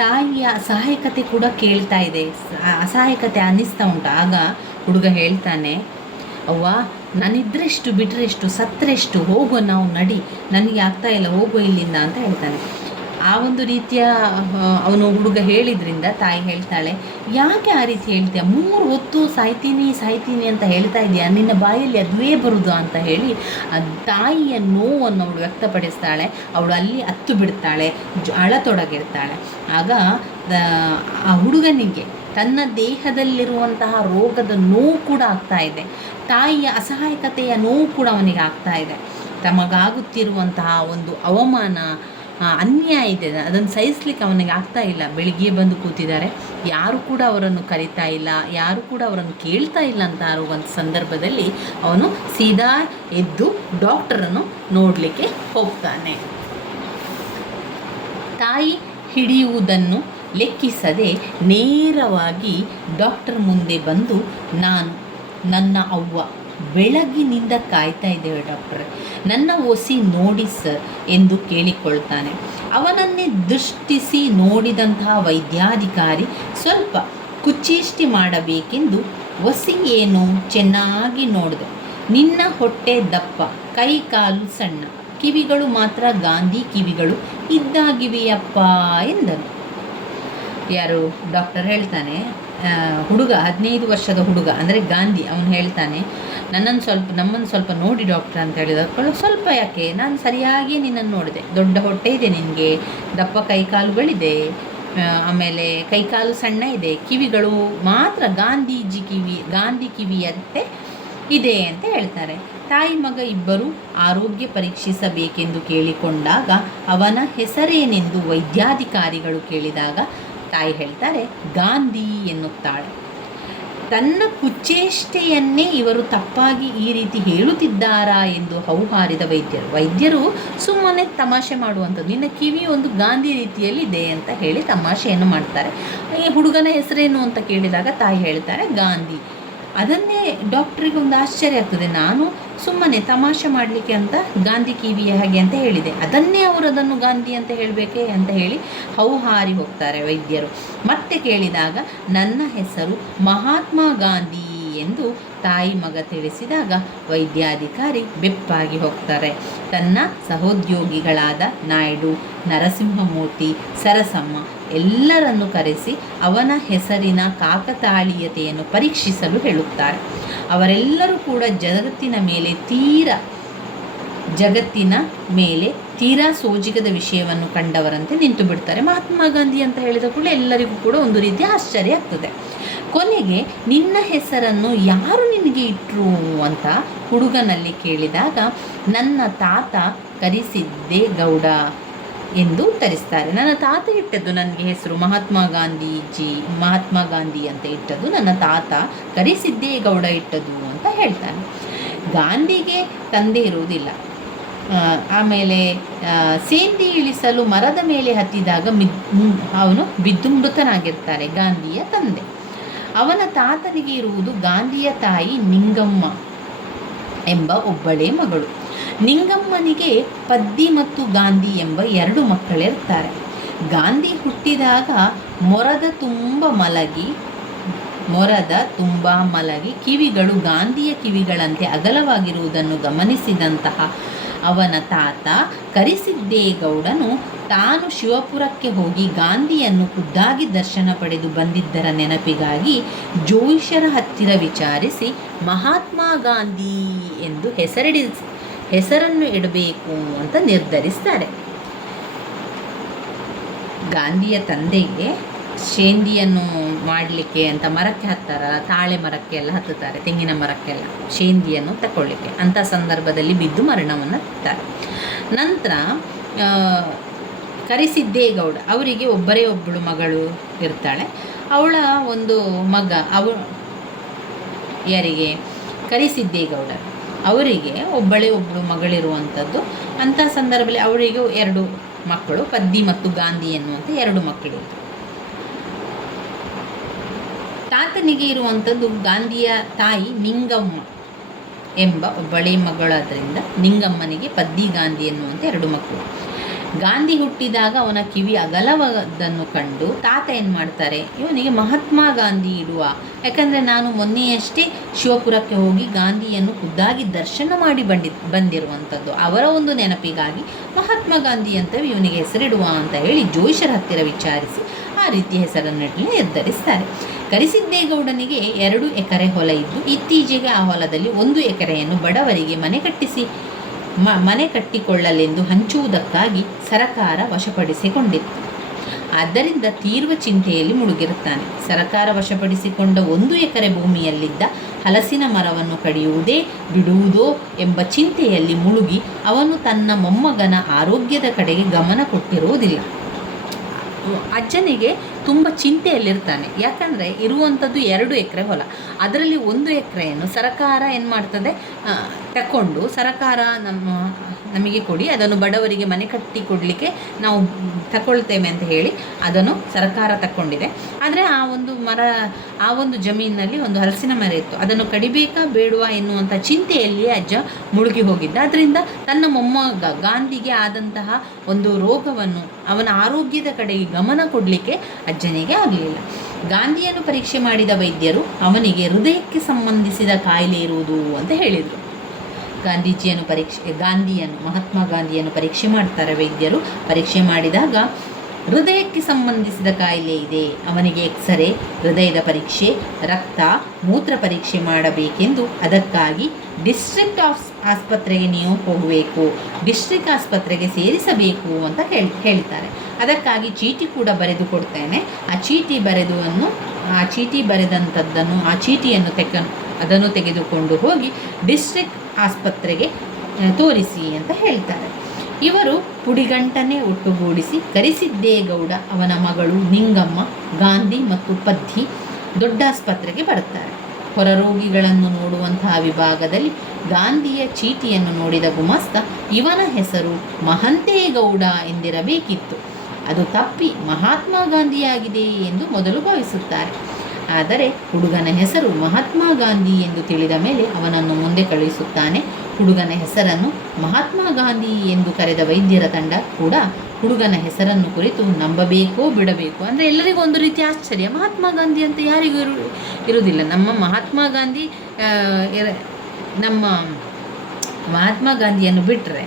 ತಾಯಿಯ ಅಸಹಾಯಕತೆ ಕೂಡ ಕೇಳ್ತಾ ಇದೆ. ಅಸಹಾಯಕತೆ ಅನ್ನಿಸ್ತಾ ಉಂಟು. ಆಗ ಹುಡುಗ ಹೇಳ್ತಾನೆ, ಅವ್ವ ನಾನಿದ್ರೆಷ್ಟು ಬಿಟ್ರೆಷ್ಟು ಸತ್ತರೆಷ್ಟು ಹೋಗೋ ನಾವು ನಡಿ. ನನಗೆ ಆಗ್ತಾ ಇಲ್ಲ ಹೋಗೋ ಇಲ್ಲಿಂದ, ಅಂತ ಹೇಳ್ತಾನೆ. ಆ ಒಂದು ರೀತಿಯ ಅವನು ಹುಡುಗ ಹೇಳಿದ್ರಿಂದ ತಾಯಿ ಹೇಳ್ತಾಳೆ ಯಾಕೆ ಆ ರೀತಿ ಹೇಳ್ತೀಯ? ಮೂರು ಹೊತ್ತು ಸಾಯ್ತೀನಿ ಸಾಯ್ತೀನಿ ಅಂತ ಹೇಳ್ತಾ ಇದೆಯಾ? ನಿನ್ನ ಬಾಯಲ್ಲಿ ಅದುವೇ ಬರುದು ಅಂತ ಹೇಳಿ ಆ ತಾಯಿಯ ನೋವನ್ನು ಅವಳು ವ್ಯಕ್ತಪಡಿಸ್ತಾಳೆ ಅವಳು ಅಲ್ಲಿ ಹತ್ತು ಬಿಡ್ತಾಳೆ ಅಳತೊಡಗಿರ್ತಾಳೆ. ಆಗ ಆ, ಹುಡುಗನಿಗೆ ತನ್ನ ದೇಹದಲ್ಲಿರುವಂತಹ ರೋಗದ ನೋವು ಕೂಡ ಆಗ್ತಾ ಇದೆ. ತಾಯಿಯ ಅಸಹಾಯಕತೆಯ ನೋವು ಕೂಡ ಅವನಿಗೆ ಆಗ್ತಾ ಇದೆ. ತಮಗಾಗುತ್ತಿರುವಂತಹ ಒಂದು ಅವಮಾನ ಅನ್ಯಾಯ ಇದೆ. ಅದನ್ನು ಸಹಿಸ್ಲಿಕ್ಕೆ ಅವನಿಗೆ ಆಗ್ತಾ ಇಲ್ಲ. ಬೆಳಿಗ್ಗೆ ಬಂದು ಕೂತಿದ್ದಾರೆ. ಯಾರು ಕೂಡ ಅವರನ್ನು ಕರಿತಾ ಇಲ್ಲ. ಯಾರು ಕೂಡ ಅವರನ್ನು ಕೇಳ್ತಾ ಇಲ್ಲ ಅಂತ ಒಂದು ಸಂದರ್ಭದಲ್ಲಿ ಅವನು ಸೀದಾ ಎದ್ದು ಡಾಕ್ಟರನ್ನು ನೋಡಲಿಕ್ಕೆ ಹೋಗ್ತಾನೆ. ತಾಯಿ ಹಿಡಿಯುವುದನ್ನು ಲೆಕ್ಕಿಸದೆ ನೇರವಾಗಿ ಡಾಕ್ಟರ್ ಮುಂದೆ ಬಂದು, ನಾನು ನನ್ನ ಅವ್ವ ಬೆಳಗಿನಿಂದ ಕಾಯ್ತಾ ಇದ್ದೇವೆ ಡಾಕ್ಟರ್. ನನ್ನ ಒಸಿ ನೋಡಿ ಸರ್ ಎಂದು ಕೇಳಿಕೊಳ್ತಾನೆ. ಅವನನ್ನೇ ದೃಷ್ಟಿಸಿ ನೋಡಿದಂತಹ ವೈದ್ಯಾಧಿಕಾರಿ ಸ್ವಲ್ಪ ಕುಚ್ಚೇಷ್ಟಿ ಮಾಡಬೇಕೆಂದು ಒಸಿ ಏನು ಚೆನ್ನಾಗಿ ನೋಡಿದೆ. ನಿನ್ನ ಹೊಟ್ಟೆ ದಪ್ಪ ಕೈ ಕಾಲು ಸಣ್ಣ, ಕಿವಿಗಳು ಮಾತ್ರ ಗಾಂಧಿ ಕಿವಿಗಳು ಇದ್ದಾಗಿವೆಯಪ್ಪ ಎಂದನು. ಯಾರು? ಡಾಕ್ಟರ್ ಹೇಳ್ತಾನೆ ಹುಡುಗ, ಹದಿನೈದು ವರ್ಷದ ಹುಡುಗ, ಅಂದರೆ ಗಾಂಧಿ, ಅವನು ಹೇಳ್ತಾನೆ, ನನ್ನನ್ನು ಸ್ವಲ್ಪ, ನಮ್ಮನ್ನು ಸ್ವಲ್ಪ ನೋಡಿ ಡಾಕ್ಟರ್ ಅಂತ ಹೇಳಿದ ಸ್ವಲ್ಪ ಯಾಕೆ? ನಾನು ಸರಿಯಾಗಿ ನಿನ್ನನ್ನು ನೋಡಿದೆ. ದೊಡ್ಡ ಹೊಟ್ಟೆ ಇದೆ ನಿನಗೆ, ದಪ್ಪ ಕೈಕಾಲುಗಳಿದೆ ಆಮೇಲೆ ಕೈಕಾಲು ಸಣ್ಣ ಇದೆ, ಕಿವಿಗಳು ಮಾತ್ರ ಗಾಂಧೀಜಿ ಕಿವಿ, ಗಾಂಧಿ ಕಿವಿಯಂತೆ ಇದೆ ಅಂತ ಹೇಳ್ತಾರೆ. ತಾಯಿ ಮಗ ಇಬ್ಬರು ಆರೋಗ್ಯ ಪರೀಕ್ಷಿಸಬೇಕೆಂದು ಕೇಳಿಕೊಂಡಾಗ, ಅವನ ಹೆಸರೇನೆಂದು ವೈದ್ಯಾಧಿಕಾರಿಗಳು ಕೇಳಿದಾಗ ತಾಯಿ ಹೇಳ್ತಾರೆ, ಗಾಂಧಿ ಎನ್ನುತ್ತಾಳೆ. ತನ್ನ ಕುಚೇಷ್ಟೆಯನ್ನೇ ಇವರು ತಪ್ಪಾಗಿ ಈ ರೀತಿ ಹೇಳುತ್ತಿದ್ದಾರಾ ಎಂದು ಹೌಹಾರಿದ ವೈದ್ಯರು. ವೈದ್ಯರು ಸುಮ್ಮನೆ ತಮಾಷೆ ಮಾಡುವಂಥದ್ದು. ನಿನ್ನ ಕಿವಿ ಒಂದು ಗಾಂಧಿ ರೀತಿಯಲ್ಲಿ ಇದೆ ಅಂತ ಹೇಳಿ ತಮಾಷೆಯನ್ನು ಮಾಡ್ತಾರೆ. ಈ ಹುಡುಗನ ಹೆಸರೇನು ಅಂತ ಕೇಳಿದಾಗ ತಾಯಿ ಹೇಳ್ತಾರೆ, ಗಾಂಧಿ. ಅದನ್ನೇ ಡಾಕ್ಟ್ರಿಗೆ ಒಂದು ಆಶ್ಚರ್ಯ ಆಗ್ತದೆ. ನಾನು ಸುಮ್ಮನೆ ತಮಾಷೆ ಮಾಡಲಿಕ್ಕೆ ಅಂತ ಗಾಂಧಿ ಕಿವಿಯ ಹಾಗೆ ಅಂತ ಹೇಳಿದೆ. ಅದನ್ನೇ ಅವರು ಅದನ್ನು ಗಾಂಧಿ ಅಂತ ಹೇಳಬೇಕೇ ಅಂತ ಹೇಳಿ ಹೌಹಾರಿ ಹೋಗ್ತಾರೆ ವೈದ್ಯರು. ಮತ್ತೆ ಕೇಳಿದಾಗ, ನನ್ನ ಹೆಸರು ಮಹಾತ್ಮ ಗಾಂಧಿ ಎಂದು ತಾಯಿ ಮಗ ತಿಳಿಸಿದಾಗ ವೈದ್ಯಾಧಿಕಾರಿ ಬೆಪ್ಪಾಗಿ ಹೋಗ್ತಾರೆ. ತನ್ನ ಸಹೋದ್ಯೋಗಿಗಳಾದ ನಾಯ್ಡು, ನರಸಿಂಹಮೂರ್ತಿ, ಸರಸಮ್ಮ ಎಲ್ಲರನ್ನು ಕರೆಸಿ ಅವನ ಹೆಸರಿನ ಕಾಕತಾಳೀಯತೆಯನ್ನು ಪರೀಕ್ಷಿಸಲು ಹೇಳುತ್ತಾರೆ. ಅವರೆಲ್ಲರೂ ಕೂಡ ಜಗತ್ತಿನ ಮೇಲೆ ತೀರ, ಜಗತ್ತಿನ ಮೇಲೆ ತೀರಾ ಸೋಜಿಗದ ವಿಷಯವನ್ನು ಕಂಡವರಂತೆ ನಿಂತು ಬಿಡ್ತಾರೆ. ಮಹಾತ್ಮ ಗಾಂಧಿ ಅಂತ ಹೇಳಿದ ಕೂಡ ಎಲ್ಲರಿಗೂ ಕೂಡ ಒಂದು ರೀತಿಯ ಆಶ್ಚರ್ಯ ಆಗ್ತದೆ. ಕೊನೆಗೆ, ನಿನ್ನ ಹೆಸರನ್ನು ಯಾರು ನಿನಗೆ ಇಟ್ಟರು ಅಂತ ಹುಡುಗನಲ್ಲಿ ಕೇಳಿದಾಗ, ನನ್ನ ತಾತ ಕರೆಸಿದ್ದೇ ಗೌಡ. ಎಂದು ಉತ್ತರಿಸ್ತಾರೆ. ನನ್ನ ತಾತ ಇಟ್ಟದ್ದು ನನಗೆ ಹೆಸರು ಮಹಾತ್ಮ ಗಾಂಧೀಜಿ, ಮಹಾತ್ಮ ಗಾಂಧಿ ಅಂತ ಇಟ್ಟದ್ದು ನನ್ನ ತಾತ, ಕರಿಸಿದ್ದೇಗೌಡ ಇಟ್ಟದ್ದು ಅಂತ ಹೇಳ್ತಾನೆ ಗಾಂಧಿಗೆ ತಂದೆ ಇರುವುದಿಲ್ಲ. ಆಮೇಲೆ ಸೇಂದಿ ಇಳಿಸಲು ಮರದ ಮೇಲೆ ಹತ್ತಿದಾಗ ಮಿದ್ ಅವನು ಬಿದ್ದು ಮೃತನಾಗಿರ್ತಾರೆ ಗಾಂಧಿಯ ತಂದೆ. ಅವನ ತಾತನಿಗೆ ಇರುವುದು ಗಾಂಧಿಯ ತಾಯಿ ನಿಂಗಮ್ಮ ಎಂಬ ಒಬ್ಬಳೇ ಮಗಳು. ನಿಂಗಮ್ಮನಿಗೆ ಪದ್ದಿ ಮತ್ತು ಗಾಂಧಿ ಎಂಬ ಎರಡು ಮಕ್ಕಳಿರ್ತಾರೆ. ಗಾಂಧಿ ಹುಟ್ಟಿದಾಗ ಮೊರದ ತುಂಬ ಮಲಗಿ, ಮೊರದ ತುಂಬ ಮಲಗಿ ಕಿವಿಗಳು ಗಾಂಧಿಯ ಕಿವಿಗಳಂತೆ ಅಗಲವಾಗಿರುವುದನ್ನು ಗಮನಿಸಿದಂತಹ ಅವನ ತಾತ ಕರಿಸಿದ್ದೇಗೌಡನು ತಾನು ಶಿವಪುರಕ್ಕೆ ಹೋಗಿ ಗಾಂಧಿಯನ್ನು ಖುದ್ದಾಗಿ ದರ್ಶನ ಪಡೆದು ಬಂದಿದ್ದರ ನೆನಪಿಗಾಗಿ ಜೋಯಿಷರ ಹತ್ತಿರ ವಿಚಾರಿಸಿ ಮಹಾತ್ಮ ಗಾಂಧಿ ಎಂದು ಹೆಸರಿಡಿಸಿ ಹೆಸರನ್ನು ಇಡಬೇಕು ಅಂತ ನಿರ್ಧರಿಸ್ತಾರೆ. ಗಾಂಧಿಯ ತಂದೆಗೆ ಶೇಂದಿಯನ್ನು ಮಾಡಲಿಕ್ಕೆ ಅಂತ ಮರಕ್ಕೆ ಹತ್ತಾರ, ತಾಳೆ ಮರಕ್ಕೆ ಎಲ್ಲ ಹತ್ತುತ್ತಾರೆ, ತೆಂಗಿನ ಮರಕ್ಕೆಲ್ಲ ಶೇಂದಿಯನ್ನು ತಗೊಳ್ಳಿಕ್ಕೆ ಅಂಥ ಸಂದರ್ಭದಲ್ಲಿ ಬಿದ್ದು ಮರಣವನ್ನು ಹತ್ತಾರೆ. ನಂತರ ಕರಿಸಿದ್ದೇಗೌಡ, ಅವರಿಗೆ ಒಬ್ಬರೇ ಒಬ್ಬಳು ಮಗಳು ಇರ್ತಾಳೆ. ಅವಳ ಒಂದು ಮಗ, ಅವ, ಯಾರಿಗೆ? ಕರಿಸಿದ್ದೇಗೌಡ ಅವರಿಗೆ ಒಬ್ಬಳೇ ಒಬ್ಬಳು ಮಗಳಿರುವಂಥದ್ದು. ಅಂಥ ಸಂದರ್ಭದಲ್ಲಿ ಅವರಿಗೆ ಎರಡು ಮಕ್ಕಳು, ಪದ್ದಿ ಮತ್ತು ಗಾಂಧಿ ಎನ್ನುವಂಥ ಎರಡು ಮಕ್ಕಳಿದ್ರು ತಾತನಿಗೆ ಇರುವಂಥದ್ದು ಗಾಂಧಿಯ ತಾಯಿ ನಿಂಗಮ್ಮ ಎಂಬ ಒಬ್ಬಳೇ ಮಗಳಾದ್ರಿಂದ ನಿಂಗಮ್ಮನಿಗೆ ಪದ್ದಿ ಗಾಂಧಿ ಎನ್ನುವಂಥ ಎರಡು ಮಕ್ಕಳು. ಗಾಂಧಿ ಹುಟ್ಟಿದಾಗ ಅವನ ಕಿವಿ ಅಗಲವಾದನ್ನು ಕಂಡು ತಾತ ಏನು ಮಾಡ್ತಾರೆ? ಇವನಿಗೆ ಮಹಾತ್ಮ ಗಾಂಧಿ ಇಡುವ ಯಾಕಂದರೆ ನಾನು ಮೊನ್ನೆಯಷ್ಟೇ ಶಿವಪುರಕ್ಕೆ ಹೋಗಿ ಗಾಂಧಿಯನ್ನು ಖುದ್ದಾಗಿ ದರ್ಶನ ಮಾಡಿ ಬಂದಿ ಬಂದಿರುವಂಥದ್ದು. ಅವರ ಒಂದು ನೆನಪಿಗಾಗಿ ಮಹಾತ್ಮ ಗಾಂಧಿ ಅಂತ ಇವನಿಗೆ ಹೆಸರಿಡುವ ಅಂತ ಹೇಳಿ ಜೋಯಿಷರ ಹತ್ತಿರ ವಿಚಾರಿಸಿ ಆ ರೀತಿ ಹೆಸರನ್ನಿಡಲು ನಿರ್ಧರಿಸ್ತಾರೆ. ಕರಿಸಿದ್ದೇಗೌಡನಿಗೆ ಎರಡು ಎಕರೆ ಹೊಲ ಇದ್ದು, ಇತ್ತೀಚೆಗೆ ಆ ಹೊಲದಲ್ಲಿ ಒಂದು ಎಕರೆಯನ್ನು ಬಡವರಿಗೆ ಮನೆ ಕಟ್ಟಿಸಿ ಮ, ಮನೆ ಕಟ್ಟಿಕೊಳ್ಳಲೆಂದು ಹಂಚುವುದಕ್ಕಾಗಿ ಸರಕಾರ ವಶಪಡಿಸಿಕೊಂಡಿತ್ತು. ಆದ್ದರಿಂದ ತೀವ್ರ ಚಿಂತೆಯಲ್ಲಿ ಮುಳುಗಿರುತ್ತಾನೆ. ಸರಕಾರ ವಶಪಡಿಸಿಕೊಂಡ ಒಂದು ಎಕರೆ ಭೂಮಿಯಲ್ಲಿದ್ದ ಹಲಸಿನ ಮರವನ್ನು ಕಡಿಯುವುದೇ ಬಿಡುವುದೋ ಎಂಬ ಚಿಂತೆಯಲ್ಲಿ ಮುಳುಗಿ ಅವನು ತನ್ನ ಮೊಮ್ಮಗನ ಆರೋಗ್ಯದ ಕಡೆಗೆ ಗಮನ ಕೊಟ್ಟಿರುವುದಿಲ್ಲ. ಅಜ್ಜನಿಗೆ ತುಂಬ ಚಿಂತೆಯಲ್ಲಿರ್ತಾನೆ. ಯಾಕಂದರೆ ಇರುವಂಥದ್ದು ಎರಡು ಎಕರೆ ಹೊಲ. ಅದರಲ್ಲಿ ಒಂದು ಎಕರೆಯನ್ನು ಸರಕಾರ ಏನು ಮಾಡ್ತದೆ? ತಕೊಂಡು ಸರಕಾರ ನಮ್ಮ, ನಮಗೆ ಕೊಡಿ, ಅದನ್ನು ಬಡವರಿಗೆ ಮನೆ ಕಟ್ಟಿ ಕೊಡಲಿಕ್ಕೆ ನಾವು ತಗೊಳ್ತೇವೆ ಅಂತ ಹೇಳಿ ಅದನ್ನು ಸರ್ಕಾರ ತಕ್ಕೊಂಡಿದೆ. ಆದರೆ ಆ ಒಂದು ಮರ, ಆ ಒಂದು ಜಮೀನಿನಲ್ಲಿ ಒಂದು ಹಲಸಿನ ಮರ ಇತ್ತು. ಅದನ್ನು ಕಡಿಬೇಕಾ, ಬೇಡವಾ ಎನ್ನುವಂಥ ಚಿಂತೆಯಲ್ಲಿಯೇ ಅಜ್ಜ ಮುಳುಗಿ ಹೋಗಿದ್ದ. ಅದರಿಂದ ತನ್ನ ಮೊಮ್ಮಗ ಗಾಂಧಿಗೆ ಆದಂತಹ ಒಂದು ರೋಗವನ್ನು ಅವನ ಆರೋಗ್ಯದ ಕಡೆಗೆ ಗಮನ ಕೊಡಲಿಕ್ಕೆ ಅಜ್ಜನಿಗೆ ಆಗಲಿಲ್ಲ. ಗಾಂಧಿಯನ್ನು ಪರೀಕ್ಷೆ ಮಾಡಿದ ವೈದ್ಯರು ಅವನಿಗೆ ಹೃದಯಕ್ಕೆ ಸಂಬಂಧಿಸಿದ ಕಾಯಿಲೆ ಇರುವುದು ಅಂತ ಹೇಳಿದರು. ಗಾಂಧೀಜಿಯನ್ನು ಪರೀಕ್ಷೆ, ಗಾಂಧಿಯನ್ನು, ಮಹಾತ್ಮ ಗಾಂಧಿಯನ್ನು ಪರೀಕ್ಷೆ ಮಾಡ್ತಾರೆ ವೈದ್ಯರು. ಪರೀಕ್ಷೆ ಮಾಡಿದಾಗ ಹೃದಯಕ್ಕೆ ಸಂಬಂಧಿಸಿದ ಕಾಯಿಲೆ ಇದೆ. ಅವನಿಗೆ ಎಕ್ಸರೆ, ಹೃದಯದ ಪರೀಕ್ಷೆ, ರಕ್ತ, ಮೂತ್ರ ಪರೀಕ್ಷೆ ಮಾಡಬೇಕೆಂದು ಅದಕ್ಕಾಗಿ ಡಿಸ್ಟ್ರಿಕ್ಟ್ ಆಫ್ ಆಸ್ಪತ್ರೆಗೆ ನೀವು ಹೋಗಬೇಕು, ಡಿಸ್ಟ್ರಿಕ್ಟ್ ಆಸ್ಪತ್ರೆಗೆ ಸೇರಿಸಬೇಕು ಅಂತ ಹೇಳ್, ಹೇಳ್ತಾರೆ. ಅದಕ್ಕಾಗಿ ಚೀಟಿ ಕೂಡ ಬರೆದು ಕೊಡ್ತೇನೆ. ಆ ಚೀಟಿ ಬರೆದುವನ್ನು, ಆ ಚೀಟಿ ಬರೆದಂಥದ್ದನ್ನು, ಆ ಚೀಟಿಯನ್ನು ತೆಕ್ಕ ಅದನ್ನು ತೆಗೆದುಕೊಂಡು ಹೋಗಿ ಡಿಸ್ಟ್ರಿಕ್ಟ್ ಆಸ್ಪತ್ರೆಗೆ ತೋರಿಸಿ ಅಂತ ಹೇಳ್ತಾರೆ. ಇವರು ಪುಡಿಗಂಟನೆ ಒಟ್ಟುಗೂಡಿಸಿ ಕರಿಸಿದ್ದೇಗೌಡ ಅವನ ಮಗಳು ನಿಂಗಮ್ಮ, ಗಾಂಧಿ ಮತ್ತು ಪದ್ಧಿ ದೊಡ್ಡಾಸ್ಪತ್ರೆಗೆ ಬರುತ್ತಾರೆ. ಹೊರರೋಗಿಗಳನ್ನು ನೋಡುವಂತಹ ವಿಭಾಗದಲ್ಲಿ ಗಾಂಧಿಯ ಚೀಟಿಯನ್ನು ನೋಡಿದ ಗುಮಾಸ್ತ, ಇವನ ಹೆಸರು ಮಹಂತೇಗೌಡ ಎಂದಿರಬೇಕಿತ್ತು. ಅದು ತಪ್ಪಿ ಮಹಾತ್ಮ ಗಾಂಧಿಯಾಗಿದೆ ಎಂದು ಮೊದಲು ಭಾವಿಸುತ್ತಾರೆ. ಆದರೆ ಹುಡುಗನ ಹೆಸರು ಮಹಾತ್ಮ ಗಾಂಧಿ ಎಂದು ತಿಳಿದ ಮೇಲೆ ಅವನನ್ನು ಮುಂದೆ ಕಳುಹಿಸುತ್ತಾನೆ. ಹುಡುಗನ ಹೆಸರನ್ನು ಮಹಾತ್ಮ ಗಾಂಧಿ ಎಂದು ಕರೆದ ವೈದ್ಯರ ತಂಡ ಕೂಡ ಹುಡುಗನ ಹೆಸರನ್ನು ಕುರಿತು ನಂಬಬೇಕೋ ಬಿಡಬೇಕು ಅಂದರೆ ಎಲ್ಲರಿಗೂ ಒಂದು ರೀತಿ ಆಶ್ಚರ್ಯ. ಮಹಾತ್ಮ ಗಾಂಧಿ ಅಂತ ಯಾರಿಗೂ ಇರು ಇರುವುದಿಲ್ಲ. ನಮ್ಮ ಮಹಾತ್ಮ ಗಾಂಧಿ ನಮ್ಮ ಮಹಾತ್ಮ ಗಾಂಧಿಯನ್ನು ಬಿಟ್ಟರೆ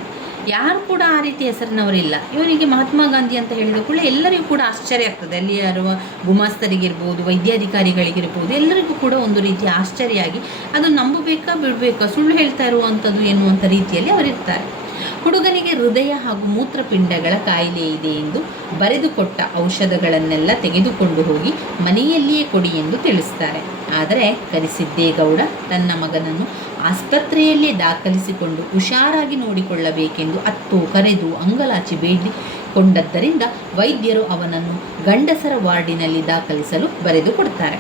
ಯಾರು ಕೂಡ ಆ ರೀತಿ ಹೆಸರಿನವರಿಲ್ಲ. ಇವರಿಗೆ ಮಹಾತ್ಮ ಗಾಂಧಿ ಅಂತ ಹೇಳಿದ ಕೂಡಲೇ ಎಲ್ಲರಿಗೂ ಕೂಡ ಆಶ್ಚರ್ಯ ಆಗ್ತದೆ. ಅಲ್ಲಿ ಯಾರುವ ಗುಮಾಸ್ತರಿಗಿರ್ಬೋದು, ವೈದ್ಯಾಧಿಕಾರಿಗಳಿಗಿರ್ಬೋದು, ಎಲ್ಲರಿಗೂ ಕೂಡ ಒಂದು ರೀತಿ ಆಶ್ಚರ್ಯ ಆಗಿ ಅದು ನಂಬಬೇಕಾ ಬಿಡಬೇಕಾ, ಸುಳ್ಳು ಹೇಳ್ತಾ ಇರುವಂಥದ್ದು ಎನ್ನುವಂಥ ರೀತಿಯಲ್ಲಿ ಅವರಿರ್ತಾರೆ. ಹುಡುಗನಿಗೆ ಹೃದಯ ಹಾಗೂ ಮೂತ್ರಪಿಂಡಗಳ ಕಾಯಿಲೆ ಇದೆ ಎಂದು ಬರೆದುಕೊಟ್ಟ ಔಷಧಗಳನ್ನೆಲ್ಲ ತೆಗೆದುಕೊಂಡು ಹೋಗಿ ಮನೆಯಲ್ಲಿಯೇ ಕೊಡಿ ಎಂದು ತಿಳಿಸ್ತಾರೆ. ಆದರೆ ಕರಿಸಿದ್ದೇಗೌಡ ತನ್ನ ಮಗನನ್ನು ಆಸ್ಪತ್ರೆಯಲ್ಲಿ ದಾಖಲಿಸಿಕೊಂಡು ಹುಷಾರಾಗಿ ನೋಡಿಕೊಳ್ಳಬೇಕೆಂದು ಅತ್ತು ಕರೆದು ಅಂಗಲಾಚಿ ಬೇಡಿಕೊಂಡದ್ದರಿಂದ ವೈದ್ಯರು ಅವನನ್ನು ಗಂಡಸರ ವಾರ್ಡಿನಲ್ಲಿ ದಾಖಲಿಸಲು ಬರೆದು ಕೊಡ್ತಾರೆ.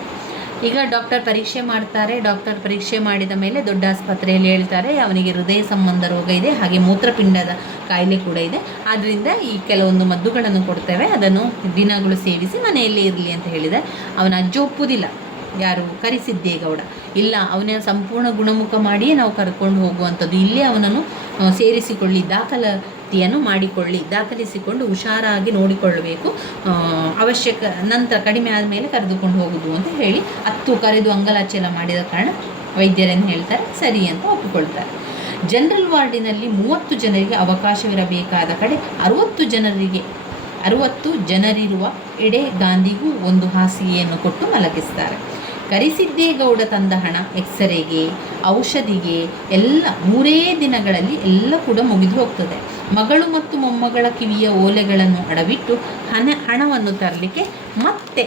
ಈಗ ಡಾಕ್ಟರ್ ಪರೀಕ್ಷೆ ಮಾಡ್ತಾರೆ. ಡಾಕ್ಟರ್ ಪರೀಕ್ಷೆ ಮಾಡಿದ ಮೇಲೆ ದೊಡ್ಡ ಆಸ್ಪತ್ರೆಯಲ್ಲಿ ಹೇಳ್ತಾರೆ, ಅವನಿಗೆ ಹೃದಯ ಸಂಬಂಧ ರೋಗ ಇದೆ, ಹಾಗೆ ಮೂತ್ರಪಿಂಡದ ಕಾಯಿಲೆ ಕೂಡ ಇದೆ. ಆದ್ದರಿಂದ ಈ ಕೆಲವೊಂದು ಮದ್ದುಗಳನ್ನು ಕೊಡ್ತೇವೆ. ಅದನ್ನು ದಿನಗಳು ಸೇವಿಸಿ ಮನೆಯಲ್ಲೇ ಇರಲಿ ಅಂತ ಹೇಳಿದೆ. ಅವನ ಅಜ್ಜ ಒಪ್ಪುವುದಿಲ್ಲ ಯಾರು ಕರೆಸಿದ್ದೇಗೌಡ ಇಲ್ಲ, ಅವನ ಸಂಪೂರ್ಣ ಗುಣಮುಖ ಮಾಡಿಯೇ ನಾವು ಕರ್ಕೊಂಡು ಹೋಗುವಂಥದ್ದು. ಇಲ್ಲೇ ಅವನನ್ನು ಸೇರಿಸಿಕೊಳ್ಳಿ. ಸೇರಿಸಿಕೊಳ್ಳಿ ದಾಖಲಾತಿಯನ್ನು ಮಾಡಿಕೊಳ್ಳಿ. ದಾಖಲಿಸಿಕೊಂಡು ಹುಷಾರಾಗಿ ನೋಡಿಕೊಳ್ಳಬೇಕು. ಅವಶ್ಯಕ, ನಂತರ ಕಡಿಮೆ ಆದಮೇಲೆ ಕರೆದುಕೊಂಡು ಹೋಗುವುದು ಅಂತ ಹೇಳಿ ಹತ್ತು ಕರೆದು ಅಂಗಲಾಚಲ ಮಾಡಿದ ಕಾರಣ ವೈದ್ಯರನ್ನು ಹೇಳ್ತಾರೆ? ಸರಿ ಅಂತ ಒಪ್ಪಿಕೊಳ್ತಾರೆ. ಜನರಲ್ ವಾರ್ಡಿನಲ್ಲಿ ಮೂವತ್ತು ಜನರಿಗೆ ಅವಕಾಶವಿರಬೇಕಾದ ಕಡೆ ಅರುವತ್ತು ಜನರಿಗೆ, ಅರುವತ್ತು ಜನರಿರುವ ಎಡೆ ಗಾಂಧಿಗೂ ಒಂದು ಹಾಸಿಗೆಯನ್ನು ಕೊಟ್ಟು ಮಲಗಿಸ್ತಾರೆ. ಕರಿಸಿದ್ದೇಗೌಡ ತಂದ ಹಣ, ಎಕ್ಸರೆಗೆ, ಔಷಧಿಗೆ, ಎಲ್ಲ ಮೂರೇ ದಿನಗಳಲ್ಲಿ ಎಲ್ಲ ಕೂಡ ಮುಗಿದು ಹೋಗ್ತದೆ. ಮಗಳು ಮತ್ತು ಮೊಮ್ಮಗಳ ಕಿವಿಯ ಓಲೆಗಳನ್ನು ಅಡವಿಟ್ಟು ಹಣ, ಹಣವನ್ನು ತರಲಿಕ್ಕೆ ಮತ್ತೆ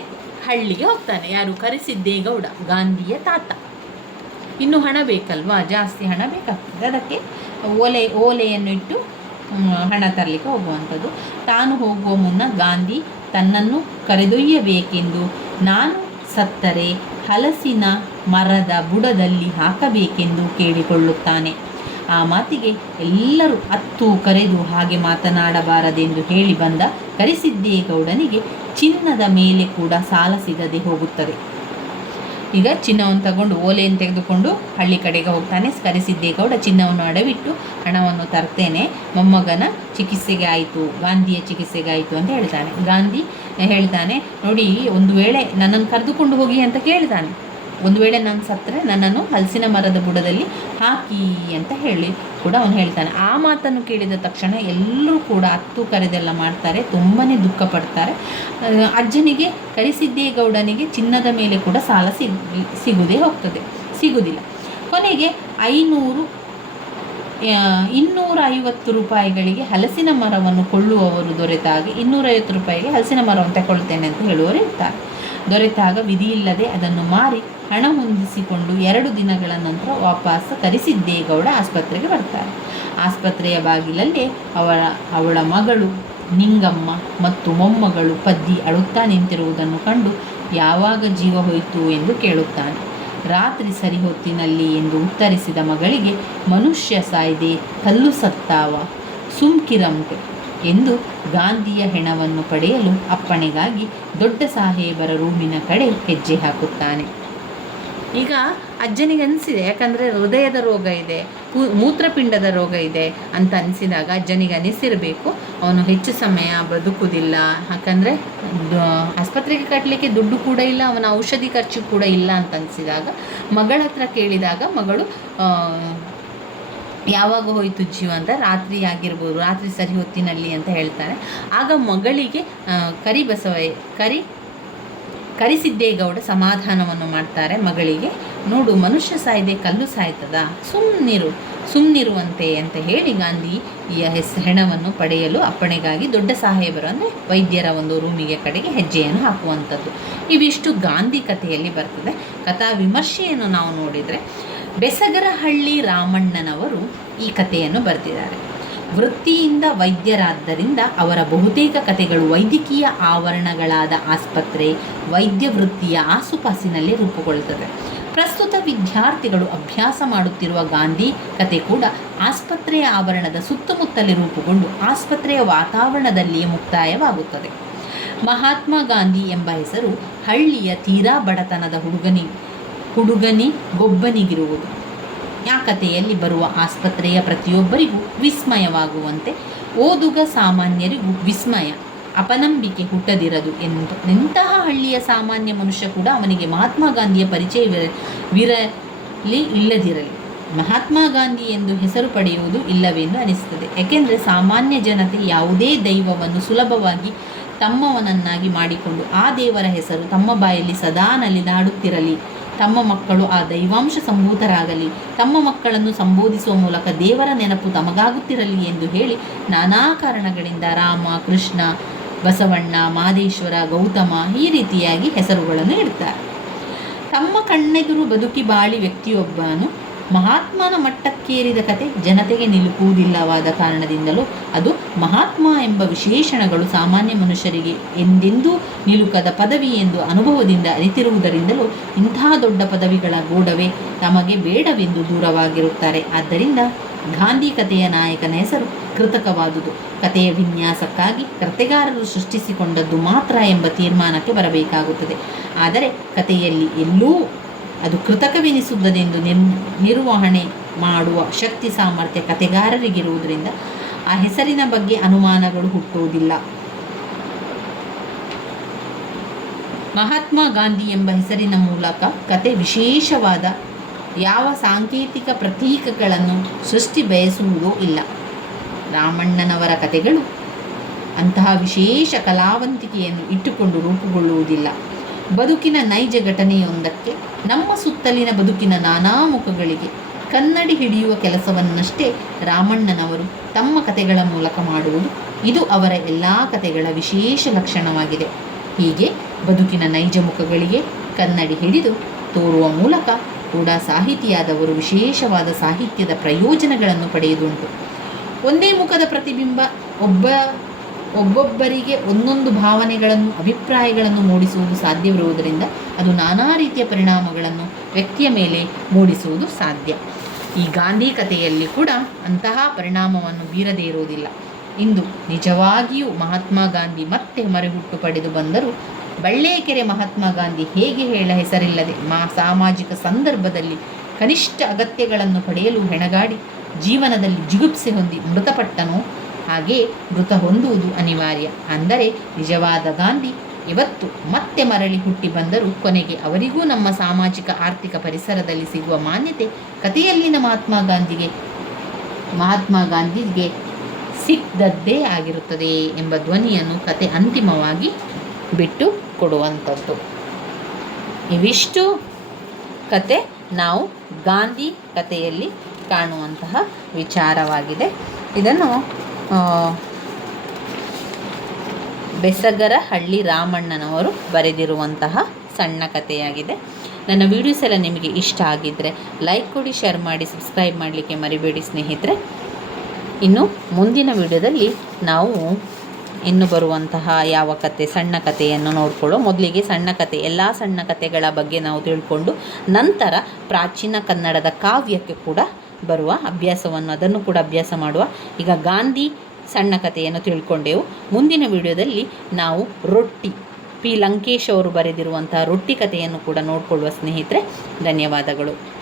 ಹಳ್ಳಿಗೆ ಹೋಗ್ತಾನೆ. ಯಾರು ಕರಿಸಿದ್ದೇಗೌಡ ಗಾಂಧಿಯ ತಾತ. ಇನ್ನು ಹಣ ಬೇಕಲ್ವಾ? ಜಾಸ್ತಿ ಹಣ ಬೇಕಾಗ್ತದೆ. ಅದಕ್ಕೆ ಓಲೆ, ಓಲೆಯನ್ನು ಇಟ್ಟು ಹಣ ತರಲಿಕ್ಕೆ ಹೋಗುವಂಥದ್ದು. ತಾನು ಹೋಗುವ ಮುನ್ನ ಗಾಂಧಿ ತನ್ನನ್ನು ಕರೆದೊಯ್ಯಬೇಕೆಂದು ನಾನು ಸತ್ತರೆ, ಹಲಸಿನ ಮರದ ಬುಡದಲ್ಲಿ ಹಾಕಬೇಕೆಂದು ಕೇಳಿಕೊಳ್ಳುತ್ತಾನೆ. ಆ ಮಾತಿಗೆ ಎಲ್ಲರೂ ಅತ್ತು ಕರೆದು ಹಾಗೆ ಮಾತನಾಡಬಾರದೆಂದು ಹೇಳಿ ಬಂದ ಕರೆಸಿದ್ದೇಗೌಡನಿಗೆ ಚಿನ್ನದ ಮೇಲೆ ಕೂಡ ಸಾಲ ಸಿಗದೆ ಹೋಗುತ್ತದೆ. ಈಗ ಚಿನ್ನವನ್ನು ತಗೊಂಡು ಓಲೆಯನ್ನು ತೆಗೆದುಕೊಂಡು ಹಳ್ಳಿ ಕಡೆಗೆ ಹೋಗ್ತಾನೆ ಕರೆಸಿದ್ದೇಗೌಡ. ಚಿನ್ನವನ್ನು ಅಡವಿಟ್ಟು ಹಣವನ್ನು ತರ್ತೇನೆ, ಮೊಮ್ಮಗನ ಚಿಕಿತ್ಸೆಗೆ ಆಯಿತು, ಗಾಂಧಿಯ ಚಿಕಿತ್ಸೆಗೆ ಆಯಿತು ಅಂತ ಹೇಳ್ತಾನೆ. ಗಾಂಧಿ ಹೇಳ್ತಾನೆ, ನೋಡಿ, ಒಂದು ವೇಳೆ ನನ್ನನ್ನು ಕರೆದುಕೊಂಡು ಹೋಗಿ ಅಂತ ಕೇಳ್ತಾನೆ. ಒಂದು ವೇಳೆ ನಾನು ಸತ್ತರೆ ನನ್ನನ್ನು ಹಲಸಿನ ಮರದ ಬುಡದಲ್ಲಿ ಹಾಕಿ ಅಂತ ಹೇಳಿ ಕೂಡ ಅವನು ಹೇಳ್ತಾನೆ. ಆ ಮಾತನ್ನು ಕೇಳಿದ ತಕ್ಷಣ ಎಲ್ಲರೂ ಕೂಡ ಹತ್ತು ಕರೆದೆಲ್ಲ ಮಾಡ್ತಾರೆ ತುಂಬಾ ದುಃಖ ಪಡ್ತಾರೆ. ಅಜ್ಜನಿಗೆ ಕರಿಸಿದ್ದೇಗೌಡನಿಗೆ ಚಿನ್ನದ ಮೇಲೆ ಕೂಡ ಸಾಲ ಸಿಗುವುದೇ ಸಿಗುದೇ ಹೋಗ್ತದೆ ಸಿಗುವುದಿಲ್ಲ ಕೊನೆಗೆ ಐನೂರು ಇನ್ನೂರ ಐವತ್ತು ರೂಪಾಯಿಗಳಿಗೆ ಹಲಸಿನ ಮರವನ್ನು ಕೊಳ್ಳುವವರು ದೊರೆತಾಗ, ಇನ್ನೂರೈವತ್ತು ರೂಪಾಯಿಗೆ ಹಲಸಿನ ಮರವನ್ನು ತಗೊಳ್ತೇನೆ ಅಂತ ಹೇಳುವವರು ಇರ್ತಾರೆ ದೊರೆತಾಗ ವಿಧಿಯಿಲ್ಲದೆ ಅದನ್ನು ಮಾರಿ ಹಣ ಹೊಂದಿಸಿಕೊಂಡು ಎರಡು ದಿನಗಳ ನಂತರ ವಾಪಸ್ ಕರೆಸಿದ್ದೇಗೌಡ ಆಸ್ಪತ್ರೆಗೆ ಬರ್ತಾರೆ. ಆಸ್ಪತ್ರೆಯ ಬಾಗಿಲಲ್ಲೇ ಅವಳ ಅವಳ ಮಗಳು ನಿಂಗಮ್ಮ ಮತ್ತು ಮೊಮ್ಮಗಳು ಪದ್ದಿ ಅಳುತ್ತಾ ನಿಂತಿರುವುದನ್ನು ಕಂಡು ಯಾವಾಗ ಜೀವ ಹೋಯಿತು ಎಂದು ಕೇಳುತ್ತಾನೆ. ರಾತ್ರಿ ಸರಿ ಹೊತ್ತಿನಲ್ಲಿ ಎಂದು ಉತ್ತರಿಸಿದ ಮಗಳಿಗೆ ಮನುಷ್ಯ ಸಾಯ್ದೆ ಕಲ್ಲು ಸತ್ತಾವ ಸುಮ್ಕಿರಂಟೆ ಎಂದು ಗಾಂಧಿಯ ಹೆಣವನ್ನು ಪಡೆಯಲು ಅಪ್ಪಣೆಗಾಗಿ ದೊಡ್ಡ ಸಾಹೇಬರ ರೂಮಿನ ಕಡೆ ಹೆಜ್ಜೆ ಹಾಕುತ್ತಾನೆ. ಈಗ ಅಜ್ಜನಿಗೆ ಅನಿಸಿದೆ, ಯಾಕಂದರೆ ಹೃದಯದ ರೋಗ ಇದೆ ಮೂತ್ರಪಿಂಡದ ರೋಗ ಇದೆ ಅಂತ ಅನಿಸಿದಾಗ ಅಜ್ಜನಿಗೆ ಅನಿಸಿರಬೇಕು, ಅವನು ಹೆಚ್ಚು ಸಮಯ ಬದುಕುವುದಿಲ್ಲ. ಯಾಕಂದರೆ ಆಸ್ಪತ್ರೆಗೆ ಕಟ್ಟಲಿಕ್ಕೆ ದುಡ್ಡು ಕೂಡ ಇಲ್ಲ, ಅವನ ಔಷಧಿ ಖರ್ಚು ಕೂಡ ಇಲ್ಲ ಅಂತ ಅನಿಸಿದಾಗ ಮಗಳ ಹತ್ರ ಕೇಳಿದಾಗ ಮಗಳು ಯಾವಾಗ ಹೋಯಿತು ಜೀವ ಅಂತ ರಾತ್ರಿ ಆಗಿರ್ಬೋದು, ರಾತ್ರಿ ಸರಿ ಹೊತ್ತಿನಲ್ಲಿ ಅಂತ ಹೇಳ್ತಾರೆ ಆಗ ಮಗಳಿಗೆ ಕರಿ ಕರಿಬಸವ ಕರಿ ಕರಿಸಿದ್ದೇಗೌಡ ಸಮಾಧಾನವನ್ನು ಮಾಡ್ತಾರೆ ಮಗಳಿಗೆ. ನೋಡು, ಮನುಷ್ಯ ಸಾಯ್ದೆ ಕಲ್ಲು ಸಾಯ್ತದ. ಸುಮ್ಮನಿರು ಸುಮ್ಮನಿರುವಂತೆ ಅಂತ ಹೇಳಿ ಗಾಂಧಿ ಈ ಹೆಸ್ ಹೆಣವನ್ನು ಪಡೆಯಲು ಅಪ್ಪಣೆಗಾಗಿ ದೊಡ್ಡ ಸಾಹೇಬರು ಅಂದರೆ ವೈದ್ಯರ ಒಂದು ರೂಮಿಗೆ ಕಡೆಗೆ ಹೆಜ್ಜೆಯನ್ನು ಹಾಕುವಂಥದ್ದು. ಇವಿಷ್ಟು ಗಾಂಧಿ ಕಥೆಯಲ್ಲಿ ಬರ್ತದೆ. ಕಥಾ ವಿಮರ್ಶೆಯನ್ನು ನಾವು ನೋಡಿದರೆ, ಬೆಸಗರಹಳ್ಳಿ ರಾಮಣ್ಣನವರು ಈ ಕಥೆಯನ್ನು ಬರೆದಿದ್ದಾರೆ. ವೃತ್ತಿಯಿಂದ ವೈದ್ಯರಾದ್ದರಿಂದ ಅವರ ಬಹುತೇಕ ಕಥೆಗಳು ವೈದ್ಯಕೀಯ ಆವರಣಗಳಾದ ಆಸ್ಪತ್ರೆ, ವೈದ್ಯ ವೃತ್ತಿಯ ಆಸುಪಾಸಿನಲ್ಲಿ ರೂಪುಗೊಳ್ಳುತ್ತದೆ ಪ್ರಸ್ತುತ ವಿದ್ಯಾರ್ಥಿಗಳು ಅಭ್ಯಾಸ ಮಾಡುತ್ತಿರುವ ಗಾಂಧಿ ಕತೆ ಕೂಡ ಆಸ್ಪತ್ರೆಯ ಆವರಣದ ಸುತ್ತಮುತ್ತಲೇ ರೂಪುಗೊಂಡು ಆಸ್ಪತ್ರೆಯ ವಾತಾವರಣದಲ್ಲಿಯೇ ಮುಕ್ತಾಯವಾಗುತ್ತದೆ. ಮಹಾತ್ಮ ಗಾಂಧಿ ಎಂಬ ಹೆಸರು ಹಳ್ಳಿಯ ತೀರಾ ಬಡತನದ ಹುಡುಗನಿ ಹುಡುಗನಿ ಗೊಬ್ಬನಿಗಿರುವುದು ಆ ಕಥೆಯಲ್ಲಿ ಬರುವ ಆಸ್ಪತ್ರೆಯ ಪ್ರತಿಯೊಬ್ಬರಿಗೂ ವಿಸ್ಮಯವಾಗುವಂತೆ ಓದುಗ ಸಾಮಾನ್ಯರಿಗೂ ವಿಸ್ಮಯ, ಅಪನಂಬಿಕೆ ಹುಟ್ಟದಿರದು ಎಂದು ಇಂತಹ ಹಳ್ಳಿಯ ಸಾಮಾನ್ಯ ಮನುಷ್ಯ ಕೂಡ ಅವನಿಗೆ ಮಹಾತ್ಮ ಗಾಂಧಿಯ ಪರಿಚಯವಿರಲಿ ವಿರಲಿ ಇಲ್ಲದಿರಲಿ. ಮಹಾತ್ಮ ಗಾಂಧಿ ಎಂದು ಹೆಸರು ಪಡೆಯುವುದು ಇಲ್ಲವೆಂದು ಅನಿಸುತ್ತದೆ. ಏಕೆಂದರೆ ಸಾಮಾನ್ಯ ಜನತೆ ಯಾವುದೇ ದೈವವನ್ನು ಸುಲಭವಾಗಿ ತಮ್ಮವನನ್ನಾಗಿ ಮಾಡಿಕೊಂಡು ಆ ದೇವರ ಹೆಸರು ತಮ್ಮ ಬಾಯಲ್ಲಿ ಸದಾ ನಲಿದಾಡುತ್ತಿರಲಿ. ತಮ್ಮ ಮಕ್ಕಳು ಆ ದೈವಾಂಶ ಸಂಭೂತರಾಗಲಿ. ತಮ್ಮ ಮಕ್ಕಳನ್ನು ಸಂಬೋಧಿಸುವ ಮೂಲಕ ದೇವರ ನೆನಪು ತಮಗಾಗುತ್ತಿರಲಿ ಎಂದು ಹೇಳಿ ನಾನಾ ಕಾರಣಗಳಿಂದ ರಾಮ, ಕೃಷ್ಣ, ಬಸವಣ್ಣ, ಮಾದೇಶ್ವರ, ಗೌತಮ ಈ ರೀತಿಯಾಗಿ ಹೆಸರುಗಳನ್ನು ಇಡ್ತಾರೆ. ತಮ್ಮ ಕಣ್ಣೆದುರು ಬದುಕಿ ಬಾಳಿ ವ್ಯಕ್ತಿಯೊಬ್ಬನು ಮಹಾತ್ಮನ ಮಟ್ಟಕ್ಕೇರಿದ ಕತೆ ಜನತೆಗೆ ನಿಲುಕುವುದಿಲ್ಲವಾದ ಕಾರಣದಿಂದಲೂ ಅದು ಮಹಾತ್ಮ ಎಂಬ ವಿಶೇಷಣಗಳು ಸಾಮಾನ್ಯ ಮನುಷ್ಯರಿಗೆ ಎಂದೆಂದೂ ನಿಲುಕದ ಪದವಿ ಎಂದು ಅನುಭವದಿಂದ ಅರಿತಿರುವುದರಿಂದಲೂ ಇಂತಹ ದೊಡ್ಡ ಪದವಿಗಳ ಗೂಢವೇ ತಮಗೆ ಬೇಡವೆಂದು ದೂರವಾಗಿರುತ್ತಾರೆ. ಆದ್ದರಿಂದ ಗಾಂಧಿ ಕಥೆಯ ನಾಯಕನ ಹೆಸರು ಕೃತಕವಾದುದು. ಕಥೆಯ ವಿನ್ಯಾಸಕ್ಕಾಗಿ ಕಥೆಗಾರರು ಸೃಷ್ಟಿಸಿಕೊಂಡದ್ದು ಮಾತ್ರ ಎಂಬ ತೀರ್ಮಾನಕ್ಕೆ ಬರಬೇಕಾಗುತ್ತದೆ. ಆದರೆ ಕಥೆಯಲ್ಲಿ ಎಲ್ಲೂ ಅದು ಕೃತಕವೆನಿಸುವುದೆಂದು ನಿರ್ ನಿರ್ವಹಣೆ ಮಾಡುವ ಶಕ್ತಿ, ಸಾಮರ್ಥ್ಯ ಕಥೆಗಾರರಿಗಿರುವುದರಿಂದ ಆ ಹೆಸರಿನ ಬಗ್ಗೆ ಅನುಮಾನಗಳು ಹುಟ್ಟುವುದಿಲ್ಲ. ಮಹಾತ್ಮ ಗಾಂಧಿ ಎಂಬ ಹೆಸರಿನ ಮೂಲಕ ಕತೆ ವಿಶೇಷವಾದ ಯಾವ ಸಾಂಕೇತಿಕ ಪ್ರತೀಕಗಳನ್ನು ಸೃಷ್ಟಿ ಬಯಸುವುದೂ ಇಲ್ಲ. ರಾಮಣ್ಣನವರ ಕತೆಗಳು ಅಂತಹ ವಿಶೇಷ ಕಲಾವಂತಿಕೆಯನ್ನು ಇಟ್ಟುಕೊಂಡು ರೂಪುಗೊಳ್ಳುವುದಿಲ್ಲ. ಬದುಕಿನ ನೈಜ ಘಟನೆಯೊಂದಕ್ಕೆ ನಮ್ಮ ಸುತ್ತಲಿನ ಬದುಕಿನ ನಾನಾ ಮುಖಗಳಿಗೆ ಕನ್ನಡಿ ಹಿಡಿಯುವ ಕೆಲಸವನ್ನಷ್ಟೇ ರಾಮಣ್ಣನವರು ತಮ್ಮ ಕಥೆಗಳ ಮೂಲಕ ಮಾಡುವುದು. ಇದು ಅವರ ಎಲ್ಲ ಕಥೆಗಳ ವಿಶೇಷ ಲಕ್ಷಣವಾಗಿದೆ. ಹೀಗೆ ಬದುಕಿನ ನೈಜ ಮುಖಗಳಿಗೆ ಕನ್ನಡಿ ಹಿಡಿದು ತೋರುವ ಮೂಲಕ ಕೂಡ ಸಾಹಿತಿಯಾದವರು ವಿಶೇಷವಾದ ಸಾಹಿತ್ಯದ ಪ್ರಯೋಜನಗಳನ್ನು ಪಡೆಯುವುದುಂಟು ಒಂದೇ ಮುಖದ ಪ್ರತಿಬಿಂಬ ಒಬ್ಬ ಒಬ್ಬೊಬ್ಬರಿಗೆ ಒಂದೊಂದು ಭಾವನೆಗಳನ್ನು, ಅಭಿಪ್ರಾಯಗಳನ್ನು ಮೂಡಿಸುವುದು ಸಾಧ್ಯವಿರುವುದರಿಂದ ಅದು ನಾನಾ ರೀತಿಯ ಪರಿಣಾಮಗಳನ್ನು ವ್ಯಕ್ತಿಯ ಮೇಲೆ ಮೂಡಿಸುವುದು ಸಾಧ್ಯ. ಈ ಗಾಂಧಿ ಕಥೆಯಲ್ಲಿ ಕೂಡ ಅಂತಹ ಪರಿಣಾಮವನ್ನು ಬೀರದೇ ಇರುವುದಿಲ್ಲ. ಇಂದು ನಿಜವಾಗಿಯೂ ಮಹಾತ್ಮ ಗಾಂಧಿ ಮತ್ತೆ ಮರೆಹುಟ್ಟು ಪಡೆದು ಬಂದರೂ ಬಳ್ಳೇಕೆರೆ ಮಹಾತ್ಮ ಗಾಂಧಿ ಹೇಗೆ ಹೇಳ ಹೆಸರಿಲ್ಲದೆ ಮಾ ಸಾಮಾಜಿಕ ಸಂದರ್ಭದಲ್ಲಿ ಕನಿಷ್ಠ ಅಗತ್ಯಗಳನ್ನು ಪಡೆಯಲು ಹೆಣಗಾಡಿ ಜೀವನದಲ್ಲಿ ಜಿಗುಪ್ಸೆ ಹೊಂದಿ ಮೃತಪಟ್ಟನೋ ಹಾಗೇ ಮೃತ ಹೊಂದುವುದು ಅನಿವಾರ್ಯ. ಅಂದರೆ ನಿಜವಾದ ಗಾಂಧಿ ಇವತ್ತು ಮತ್ತೆ ಮರಳಿ ಹುಟ್ಟಿ ಬಂದರೂ ಕೊನೆಗೆ ಅವರಿಗೂ ನಮ್ಮ ಸಾಮಾಜಿಕ ಆರ್ಥಿಕ ಪರಿಸರದಲ್ಲಿ ಸಿಗುವ ಮಾನ್ಯತೆ ಕಥೆಯಲ್ಲಿನ ಮಹಾತ್ಮ ಗಾಂಧಿಗೆ ಮಹಾತ್ಮ ಗಾಂಧಿಗೆ ಸಿಕ್ಕದದ್ದೇ ಆಗಿರುತ್ತದೆ ಎಂಬ ಧ್ವನಿಯನ್ನು ಕತೆ ಅಂತಿಮವಾಗಿ ಬಿಟ್ಟು ಕೊಡುವಂಥದ್ದು. ಇವಿಷ್ಟು ಕತೆ ನಾವು ಗಾಂಧಿ ಕಥೆಯಲ್ಲಿ ಕಾಣುವಂತಹ ವಿಚಾರವಾಗಿದೆ. ಇದನ್ನು ಆ, ಬೆಸಗರಹಳ್ಳಿ ರಾಮಣ್ಣನವರು ಬರೆದಿರುವಂತಹ ಸಣ್ಣ ಕಥೆಯಾಗಿದೆ. ನನ್ನ ವೀಡಿಯೋಸ್ ಎಲ್ಲ ನಿಮಗೆ ಇಷ್ಟ ಆಗಿದ್ದರೆ ಲೈಕ್ ಕೊಡಿ ಶೇರ್ ಮಾಡಿ ಸಬ್ಸ್ಕ್ರೈಬ್ ಮಾಡಲಿಕ್ಕೆ ಮರಿಬೇಡಿ ಸ್ನೇಹಿತರೆ. ಇನ್ನು ಮುಂದಿನ ವಿಡಿಯೋದಲ್ಲಿ ನಾವು ಇನ್ನು ಬರುವಂತಹ ಯಾವ ಕತೆ ಸಣ್ಣ ಕಥೆಯನ್ನು ನೋಡಿಕೊಳ್ಳೋ ಮೊದಲಿಗೆ ಸಣ್ಣ ಕತೆ ಎಲ್ಲ ಸಣ್ಣ ಕಥೆಗಳ ಬಗ್ಗೆ ನಾವು ತಿಳ್ಕೊಂಡು ನಂತರ ಪ್ರಾಚೀನ ಕನ್ನಡದ ಕಾವ್ಯಕ್ಕೆ ಕೂಡ ಬರುವ ಅಭ್ಯಾಸವನ್ನು, ಅದನ್ನು ಕೂಡ ಅಭ್ಯಾಸ ಮಾಡುವ ಈಗ ಗಾಂಧಿ ಸಣ್ಣ ಕಥೆಯನ್ನು ತಿಳ್ಕೊಂಡೆವು. ಮುಂದಿನ ವಿಡಿಯೋದಲ್ಲಿ ನಾವು ರೊಟ್ಟಿ, ಪಿ ಲಂಕೇಶ್ ಅವರು ಬರೆದಿರುವಂತಹ ರೊಟ್ಟಿ ಕಥೆಯನ್ನು ಕೂಡ ನೋಡಿಕೊಳ್ಳುವ ಸ್ನೇಹಿತರೆ, ಧನ್ಯವಾದಗಳು.